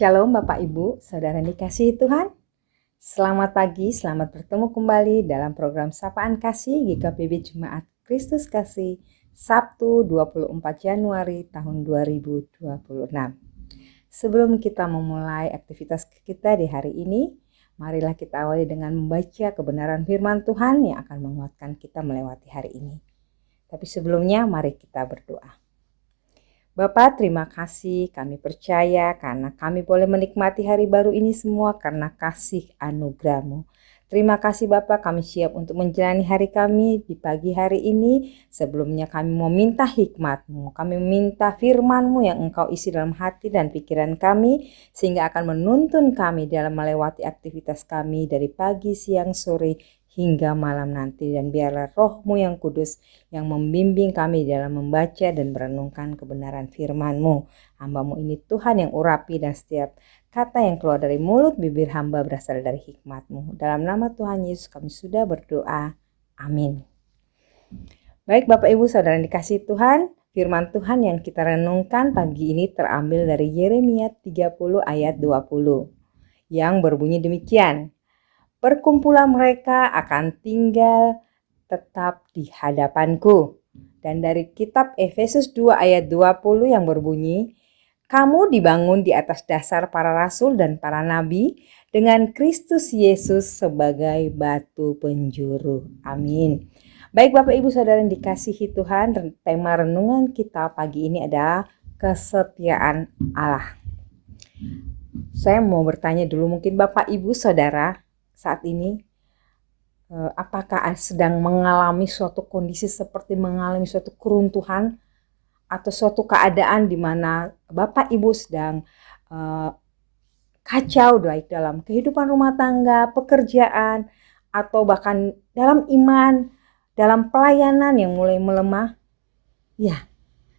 Shalom Bapak Ibu, Saudara dikasihi Tuhan. Selamat pagi, selamat bertemu kembali dalam program Sapaan Kasih GKPB Jemaat Kristus Kasih Sabtu 24 Januari tahun 2026. Sebelum kita memulai aktivitas kita di hari ini, marilah kita awali dengan membaca kebenaran firman Tuhan yang akan menguatkan kita melewati hari ini. Tapi sebelumnya mari kita berdoa. Bapa, terima kasih, kami percaya karena kami boleh menikmati hari baru ini semua karena kasih anugerah-Mu. Terima kasih Bapa, kami siap untuk menjalani hari kami di pagi hari ini. Sebelumnya kami mau minta hikmat-Mu, kami meminta firman-Mu yang Engkau isi dalam hati dan pikiran kami, sehingga akan menuntun kami dalam melewati aktivitas kami dari pagi, siang, sore, hingga malam nanti. Dan biarlah Roh-Mu yang kudus yang membimbing kami dalam membaca dan merenungkan kebenaran firman-Mu. Hamba-Mu ini Tuhan yang urapi, dan setiap kata yang keluar dari mulut bibir hamba berasal dari hikmat-Mu. Dalam nama Tuhan Yesus kami sudah berdoa. Amin. Baik Bapak Ibu Saudara yang dikasihi Tuhan, firman Tuhan yang kita renungkan pagi ini terambil dari Yeremia 30 ayat 20 yang berbunyi demikian. Perkumpulan mereka akan tinggal tetap di hadapanku. Dan dari kitab Efesus 2 ayat 20 yang berbunyi, kamu dibangun di atas dasar para rasul dan para nabi dengan Kristus Yesus sebagai batu penjuru. Amin. Baik Bapak Ibu Saudara yang dikasihi Tuhan, tema renungan kita pagi ini adalah kesetiaan Allah. Saya mau bertanya dulu, mungkin Bapak Ibu Saudara saat ini apakah sedang mengalami suatu kondisi seperti mengalami suatu keruntuhan atau suatu keadaan di mana Bapak Ibu sedang kacau, baik dalam kehidupan rumah tangga, pekerjaan, atau bahkan dalam iman, dalam pelayanan yang mulai melemah? Ya,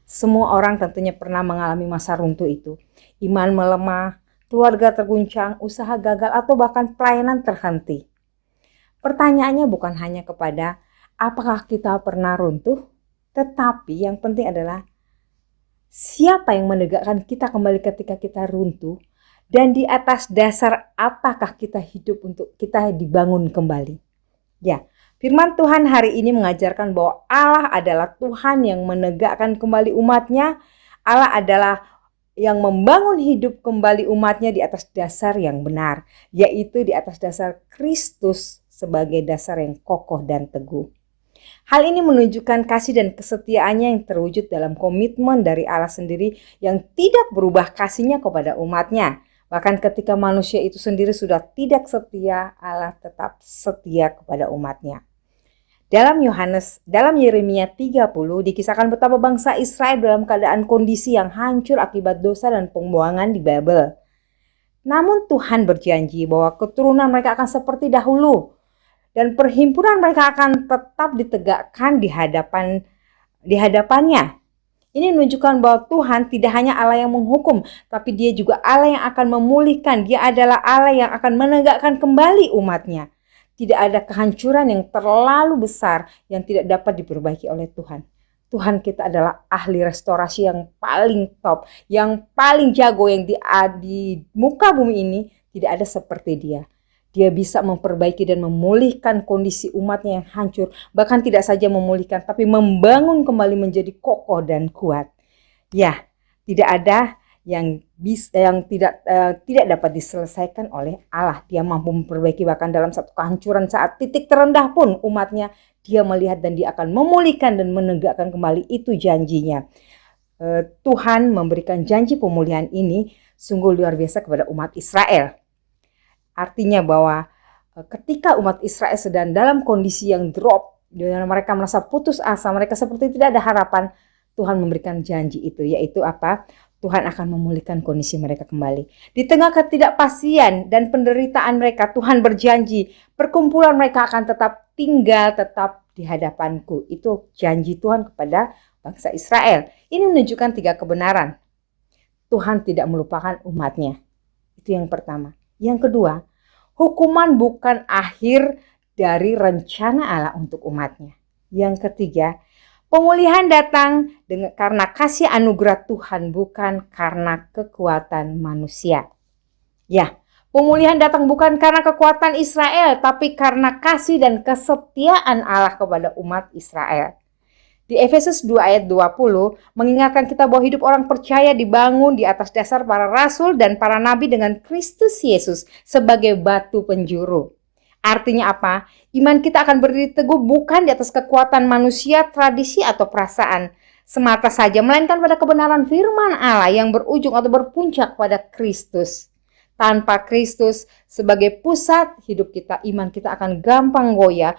semua orang tentunya pernah mengalami masa runtuh itu. Iman melemah, keluarga terguncang, usaha gagal, atau bahkan pelayanan terhenti. Pertanyaannya bukan hanya kepada apakah kita pernah runtuh, tetapi yang penting adalah siapa yang menegakkan kita kembali ketika kita runtuh, dan di atas dasar apakah kita hidup untuk kita dibangun kembali. Ya, firman Tuhan hari ini mengajarkan bahwa Allah adalah Tuhan yang menegakkan kembali umatnya. Allah adalah yang membangun hidup kembali umatnya di atas dasar yang benar, yaitu di atas dasar Kristus sebagai dasar yang kokoh dan teguh. Hal ini menunjukkan kasih dan kesetiaannya yang terwujud dalam komitmen dari Allah sendiri yang tidak berubah kasihnya kepada umatnya. Bahkan ketika manusia itu sendiri sudah tidak setia, Allah tetap setia kepada umatnya. Dalam Yeremia 30 dikisahkan betapa bangsa Israel dalam keadaan kondisi yang hancur akibat dosa dan pembuangan di Babel. Namun Tuhan berjanji bahwa keturunan mereka akan seperti dahulu, dan perhimpunan mereka akan tetap ditegakkan di hadapannya. Ini menunjukkan bahwa Tuhan tidak hanya Allah yang menghukum, tapi Dia juga Allah yang akan memulihkan. Dia adalah Allah yang akan menegakkan kembali umatnya. Tidak ada kehancuran yang terlalu besar yang tidak dapat diperbaiki oleh Tuhan. Tuhan kita adalah ahli restorasi yang paling top, yang paling jago, yang di muka bumi ini tidak ada seperti Dia. Dia bisa memperbaiki dan memulihkan kondisi umatnya yang hancur. Bahkan tidak saja memulihkan, tapi membangun kembali menjadi kokoh dan kuat. Ya, tidak ada yang tidak dapat diselesaikan oleh Allah. Dia mampu memperbaiki bahkan dalam satu kehancuran saat titik terendah pun umatnya, Dia melihat dan Dia akan memulihkan dan menegakkan kembali. Itu janjinya. Tuhan memberikan janji pemulihan ini sungguh luar biasa kepada umat Israel. Artinya bahwa ketika umat Israel sedang dalam kondisi yang drop, dan mereka merasa putus asa, mereka seperti tidak ada harapan, Tuhan memberikan janji itu, yaitu apa? Tuhan akan memulihkan kondisi mereka kembali. Di tengah ketidakpastian dan penderitaan mereka, Tuhan berjanji perkumpulan mereka akan tetap tinggal, tetap di hadapanku. Itu janji Tuhan kepada bangsa Israel. Ini menunjukkan 3 kebenaran. Tuhan tidak melupakan umatnya. Itu yang pertama. Yang kedua, hukuman bukan akhir dari rencana Allah untuk umatnya. Yang ketiga, pemulihan datang karena kasih anugerah Tuhan, bukan karena kekuatan manusia. Ya, pemulihan datang bukan karena kekuatan Israel, tapi karena kasih dan kesetiaan Allah kepada umat Israel. Di Efesus 2 ayat 20 mengingatkan kita bahwa hidup orang percaya dibangun di atas dasar para rasul dan para nabi dengan Kristus Yesus sebagai batu penjuru. Artinya apa? Iman kita akan berdiri teguh bukan di atas kekuatan manusia, tradisi atau perasaan semata saja, melainkan pada kebenaran firman Allah yang berujung atau berpuncak pada Kristus. Tanpa Kristus sebagai pusat hidup kita, iman kita akan gampang goyah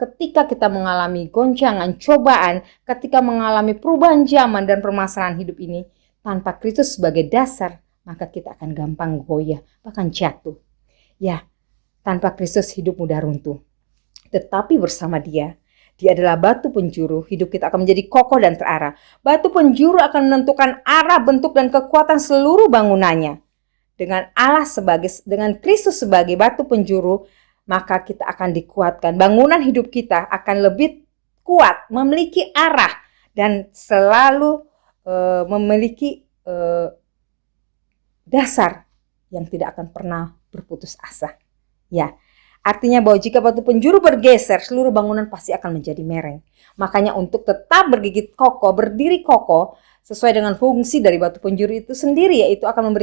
ketika kita mengalami goncangan, cobaan, ketika mengalami perubahan zaman dan permasalahan hidup ini. Tanpa Kristus sebagai dasar, maka kita akan gampang goyah, bahkan jatuh. Ya, tanpa Kristus hidup mudah runtuh. Tetapi bersama Dia adalah batu penjuru, hidup kita akan menjadi kokoh dan terarah. Batu penjuru akan menentukan arah, bentuk, dan kekuatan seluruh bangunannya. Dengan Kristus sebagai batu penjuru, maka kita akan dikuatkan. Bangunan hidup kita akan lebih kuat, memiliki arah, dan selalu memiliki dasar yang tidak akan pernah berputus asa. Ya, artinya bahwa jika batu penjuru bergeser, seluruh bangunan pasti akan menjadi mereng. Makanya untuk tetap berdiri kokoh, sesuai dengan fungsi dari batu penjuru itu sendiri, yaitu akan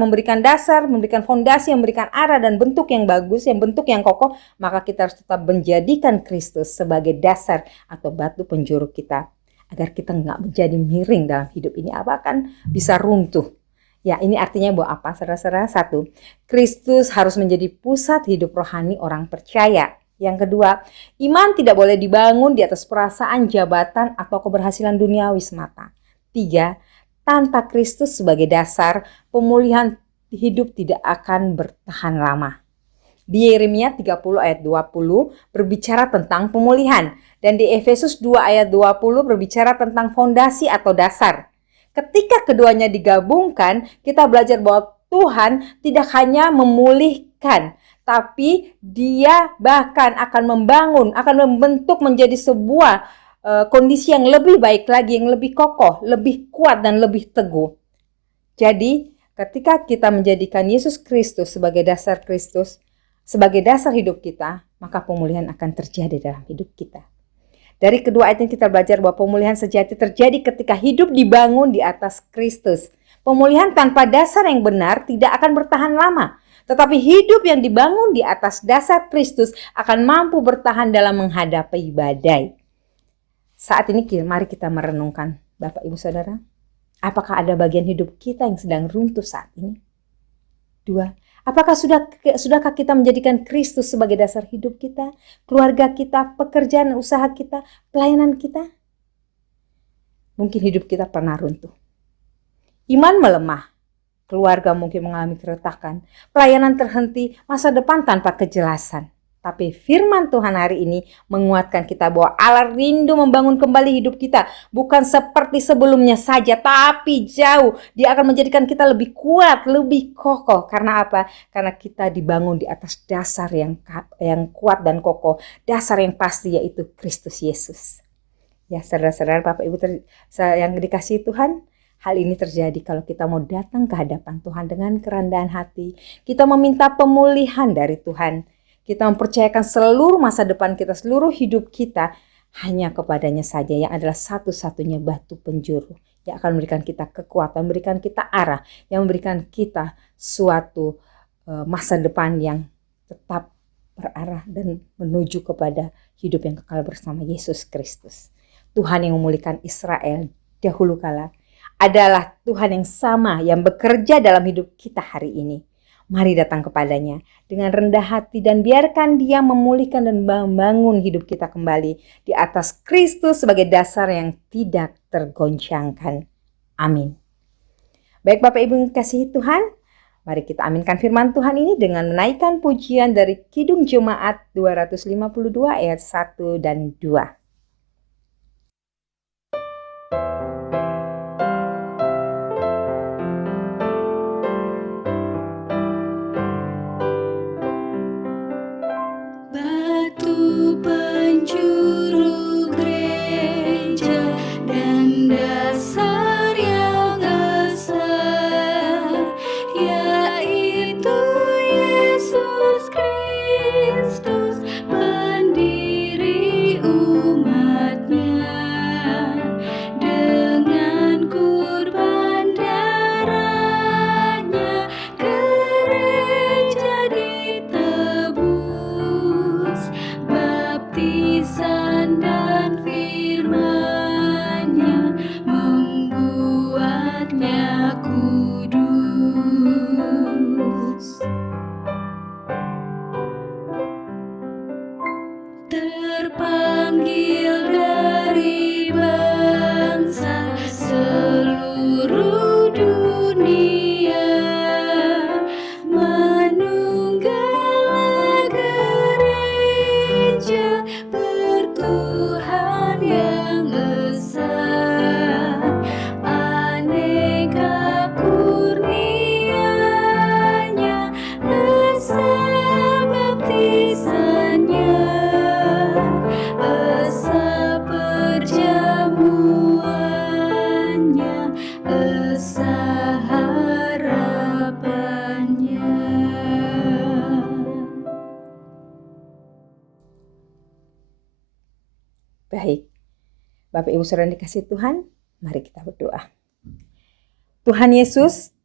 memberikan dasar, memberikan fondasi, memberikan arah dan bentuk yang bagus, bentuk yang kokoh, maka kita harus tetap menjadikan Kristus sebagai dasar atau batu penjuru kita, agar kita nggak menjadi miring dalam hidup ini, bahkan bisa runtuh. Ya, ini artinya bahwa apa, saudara-saudara? Satu, Kristus harus menjadi pusat hidup rohani orang percaya. Yang kedua, iman tidak boleh dibangun di atas perasaan, jabatan, atau keberhasilan duniawi semata. 3. Tanpa Kristus sebagai dasar, pemulihan hidup tidak akan bertahan lama. Di Yeremia 30 ayat 20 berbicara tentang pemulihan, dan di Efesus 2 ayat 20 berbicara tentang fondasi atau dasar. Ketika keduanya digabungkan, kita belajar bahwa Tuhan tidak hanya memulihkan, tapi Dia bahkan akan membangun, akan membentuk menjadi sebuah kondisi yang lebih baik lagi, yang lebih kokoh, lebih kuat, dan lebih teguh. Jadi, ketika kita menjadikan Yesus Kristus sebagai dasar hidup kita, maka pemulihan akan terjadi dalam hidup kita. Dari kedua ayat ini kita belajar bahwa pemulihan sejati terjadi ketika hidup dibangun di atas Kristus. Pemulihan tanpa dasar yang benar tidak akan bertahan lama. Tetapi hidup yang dibangun di atas dasar Kristus akan mampu bertahan dalam menghadapi badai. Saat ini mari kita merenungkan, Bapak Ibu Saudara, apakah ada bagian hidup kita yang sedang runtuh saat ini? 2. Apakah sudahkah kita menjadikan Kristus sebagai dasar hidup kita, keluarga kita, pekerjaan usaha kita, pelayanan kita? Mungkin hidup kita pernah runtuh. Iman melemah, keluarga mungkin mengalami keretakan, pelayanan terhenti, masa depan tanpa kejelasan. Tapi firman Tuhan hari ini menguatkan kita bahwa Allah rindu membangun kembali hidup kita. Bukan seperti sebelumnya saja, tapi jauh. Dia akan menjadikan kita lebih kuat, lebih kokoh. Karena apa? Karena kita dibangun di atas dasar yang kuat dan kokoh. Dasar yang pasti, yaitu Kristus Yesus. Ya, saudara-saudara, Bapak Ibu yang dikasihi Tuhan, hal ini terjadi kalau kita mau datang ke hadapan Tuhan dengan kerendahan hati. Kita meminta pemulihan dari Tuhan. Kita mempercayakan seluruh masa depan kita, seluruh hidup kita hanya kepadanya saja, yang adalah satu-satunya batu penjuru yang akan memberikan kita kekuatan, memberikan kita arah, yang memberikan kita suatu masa depan yang tetap berarah dan menuju kepada hidup yang kekal bersama Yesus Kristus. Tuhan yang memulihkan Israel dahulu kala adalah Tuhan yang sama yang bekerja dalam hidup kita hari ini. Mari datang kepadanya dengan rendah hati dan biarkan Dia memulihkan dan membangun hidup kita kembali di atas Kristus sebagai dasar yang tidak tergoncangkan. Amin. Baik Bapak Ibu yang dikasihi Tuhan, mari kita aminkan firman Tuhan ini dengan menaikkan pujian dari Kidung Jemaat 252 ayat 1 dan 2. Penjuru gereja dan dasar yang asal, yaitu firman-Nya membuatnya kudus. Terpanggil dari bangsa seluruh dunia, manunggalah gereja bertuhan yang esa, aneka kurnia-Nya, esa baptisannya, esa perjamuannya, esa harapannya. Baik, Bapak Ibu Saudara yang dikasihi Tuhan, mari kita berdoa. Tuhan Yesus,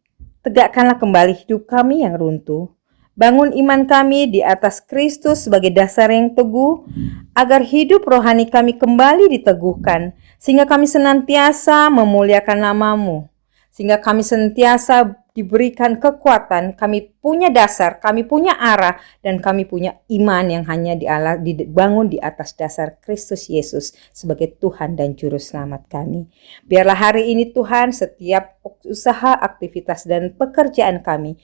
tegakkanlah kembali hidup kami yang runtuh. Bangun iman kami di atas Kristus sebagai dasar yang teguh, agar hidup rohani kami kembali diteguhkan, sehingga kami senantiasa memuliakan nama-Mu, sehingga kami senantiasa diberikan kekuatan, kami punya dasar, kami punya arah, dan kami punya iman yang hanya dibangun di atas dasar Kristus Yesus sebagai Tuhan dan Juru Selamat kami. Biarlah hari ini Tuhan, setiap usaha, aktivitas, dan pekerjaan kami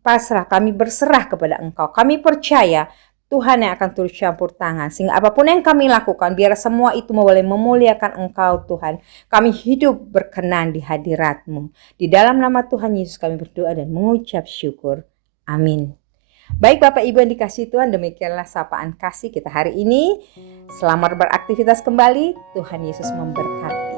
pasrah, kami berserah kepada Engkau. Kami percaya Tuhan yang akan turut campur tangan, sehingga apapun yang kami lakukan, biar semua itu boleh memuliakan Engkau Tuhan. Kami hidup berkenan di hadirat-Mu. Di dalam nama Tuhan Yesus kami berdoa dan mengucap syukur. Amin. Baik Bapak Ibu yang dikasihi Tuhan, demikianlah sapaan kasih kita hari ini. Selamat beraktivitas kembali. Tuhan Yesus memberkati.